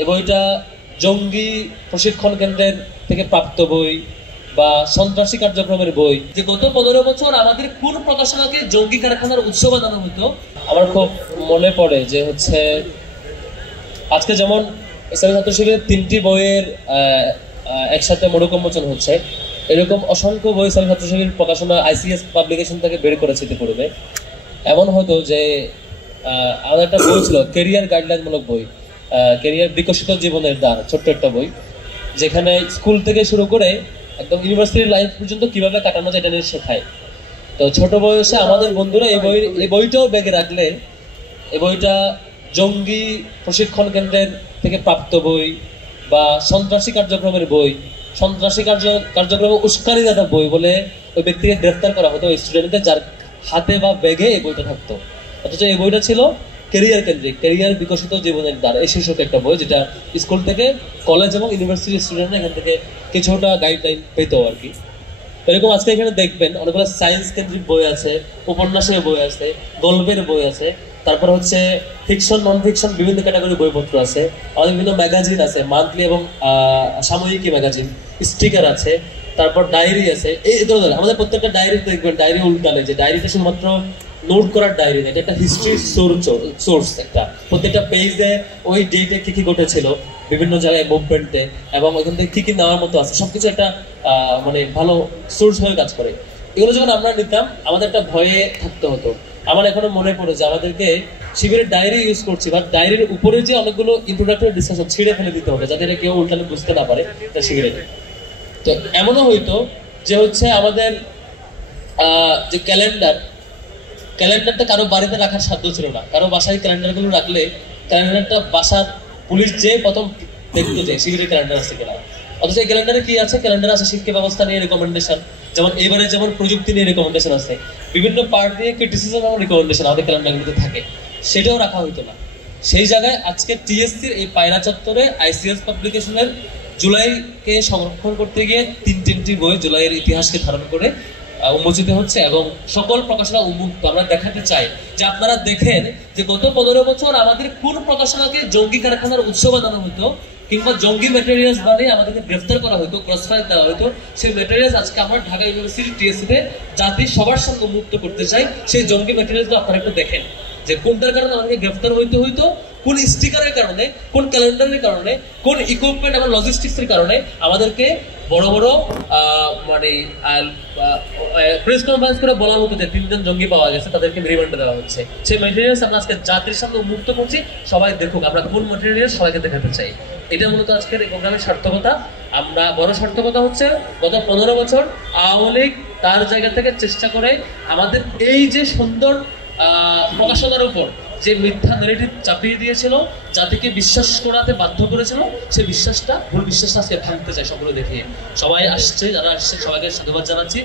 এই বইটা জঙ্গি প্রশিক্ষণ কেন্দ্রের থেকে প্রাপ্ত বই বা সন্ত্রাসী কার্যক্রমের বই। যে গত 15 বছর আমাদের কোন প্রকাশনাকে জঙ্গি কারখানার উৎস বানানো হতো। আমার খুব মনে পড়ে যে হচ্ছে আজকে যেমন ইসলামী ছাত্র শিবিরের 3টি বইয়ের একসাথে মোড়ক উন্মোচন হচ্ছে, এরকম অসংখ্য বই ইসলামী ছাত্র শিবির প্রকাশনা আইসিএস পাবলিকেশন থেকে বের করেছে ইতিপূর্বে। এমন হতো যে আমাদের একটা বই ছিল ক্যারিয়ার গাইডলাইন মূলক বই, ক্যারিয়ার বিকশিত জীবনের দ্বার, ছোট্ট একটা বই, যেখানে স্কুল থেকে শুরু করে একদম ইউনিভার্সিটি লাইফ পর্যন্ত কিভাবে কাটানো যায় এটা নিয়ে শেখায়। তো ছোট বয়সে আমাদের বন্ধুরা এই বইটাও ব্যাগে রাখলে, এই বইটা জঙ্গি প্রশিক্ষণ কেন্দ্রের থেকে প্রাপ্ত বই বা সন্ত্রাসী কার্যক্রমের বই, সন্ত্রাসী কার্যক্রমে উস্কানিদাতা বই বলে ওই ব্যক্তিকে গ্রেফতার করা হতো, স্টুডেন্টদের যার হাতে বা ব্যাগে এই বইটা থাকতো। অথচ এই বইটা ছিল ক্যারিয়ার কেন্দ্রিক, ক্যারিয়ার বিকশিত জীবনের দ্বার, এই শীর্ষক একটা বই, যেটা স্কুল থেকে কলেজ এবং ইউনিভার্সিটি স্টুডেন্টরা এখান থেকে কিছুটা গাইডলাইন পেতো আর কি। এরকম আজকে এখানে দেখবেন অনেকগুলো সায়েন্স কেন্দ্রিক বই আছে, উপন্যাসের বই আছে, গল্পের বই আছে, তারপর হচ্ছে ফিকশন নন ফিকশন বিভিন্ন ক্যাটাগরির বইপত্র আছে, আমাদের বিভিন্ন ম্যাগাজিন আছে, মান্থলি এবং সাময়িকী ম্যাগাজিন, স্টিকার আছে, তারপর ডায়েরি আছে। এই ধরনের আমাদের প্রত্যেকটা ডায়েরি দেখবেন, ডায়েরি উল্টালে যে ডায়েরিটা শুধুমাত্র নোট করার ডায়েরি না, এটা একটা হিস্ট্রি সোর্স। একটা প্রত্যেকটা পেজে ওই ডেটে কি কি ঘটেছিল বিভিন্ন জায়গায় মুভমেন্টে, এবং ওইখান থেকে কি কি নেওয়ার মতো আছে, সবকিছু একটা মানে ভালো সোর্স হয়ে কাজ করে। এগুলো যখন আমরা নিতাম আমাদের একটা ভয়ে থাকতে হতো। আমার এখনো মনে পড়ে যে আমাদেরকে শিবিরের ডায়েরি ইউজ করছি, বা ডায়েরির উপরে যে অনেকগুলো ইন্ট্রোডাক্টরি ডিসকাশন ছিঁড়ে ফেলে দিতে হতো যাতে কেউ উল্টালে বুঝতে না পারে তা শিবিরে। তো এমনও হইতো যে হচ্ছে আমাদের যে ক্যালেন্ডারটা কারো বাড়িতে রাখার সাধ্য ছিল না, কারো বাসায় ক্যালেন্ডারগুলো রাখলে ক্যালেন্ডারটা বাসার পুলিশ যে প্রথম দেখতো যে শিবিরের ক্যালেন্ডার আছে কিনা। অথচ এই ক্যালেন্ডারে কি আছে? ক্যালেন্ডার আছে শিক্ষা ব্যবস্থা নিয়ে রেকমেন্ডেশন, যেমন এবারে যেমন প্রযুক্তি নিয়ে রেকমেন্ডেশন আছে, বিভিন্ন পার্ট নিয়ে ক্রিটিসিজম এবং রেকমেন্ডেশন আমাদের ক্যালেন্ডারগুলোতে থাকে, সেটাও রাখা হইতো না। সেই জায়গায় আজকে টিএসসির এই পায়রা চত্বরে আইসিএস পাবলিকেশনের জুলাইকে সংরক্ষণ করতে গিয়ে তিনটি বই জুলাইয়ের ইতিহাসকে ধারণ করে উন্মোচিত হচ্ছে, এবং সকল প্রকাশনা উন্মুক্ত। আমরা দেখাতে চাই যে আপনারা দেখেন যে গত 15 বছর আমাদের কোন প্রকাশনাকে জঙ্গি কারখানার উৎস বানানো হতো, কিংবা জঙ্গি ম্যাটেরিয়ালস বানিয়ে আমাদেরকে গ্রেফতার করা হতো, ক্রসফায়ার দেওয়া হতো। সেই ম্যাটেরিয়ালস আজকে আমরা ঢাকা ইউনিভার্সিটি টিএসসিতে জাতি সবার সামনে উন্মুক্ত করতে চাই। সেই জঙ্গি ম্যাটেরিয়ালসগুলো আপনারা একটু দেখেন যে কোনটার কারণে আমাদেরকে গ্রেফতার হইতো, কোন স্টিকারের কারণে, কোন ক্যালেন্ডারের কারণে, কোন ইকুইপমেন্ট এবং লজিস্টিক্সের কারণে আমাদেরকে বড় বড় মানে প্রেস কনফারেন্স করে বলা হতো যে 3 জন জঙ্গি পাওয়া গেছে, তাদেরকে রিমান্ডে দেওয়া হচ্ছে। সেই ম্যাটেরিয়ালস আমরা আজকে জাতির সামনে উন্মুক্ত করছি, সবাই দেখুক আমরা কোন ম্যাটেরিয়ালস সবাইকে দেখাতে চাই। এটা মূলত আজকের এই প্রোগ্রামের সার্থকতা। আমরা বড় সার্থকতা হচ্ছে গত 15 বছর আওয়ামী লীগ তার জায়গা থেকে চেষ্টা করে আমাদের এই যে সুন্দর প্রকাশনার উপর যে মিথ্যা ন্যারেটিভ চাপিয়ে দিয়েছিল, জাতিকে বিশ্বাস করাতে বাধ্য করেছিল, সেই ভুল বিশ্বাসটা আজকে ভাঙতে চাই সকলে দেখিয়ে। সবাই আসছে, যারা আসছে সবাইকে সাধুবাদ জানাচ্ছি।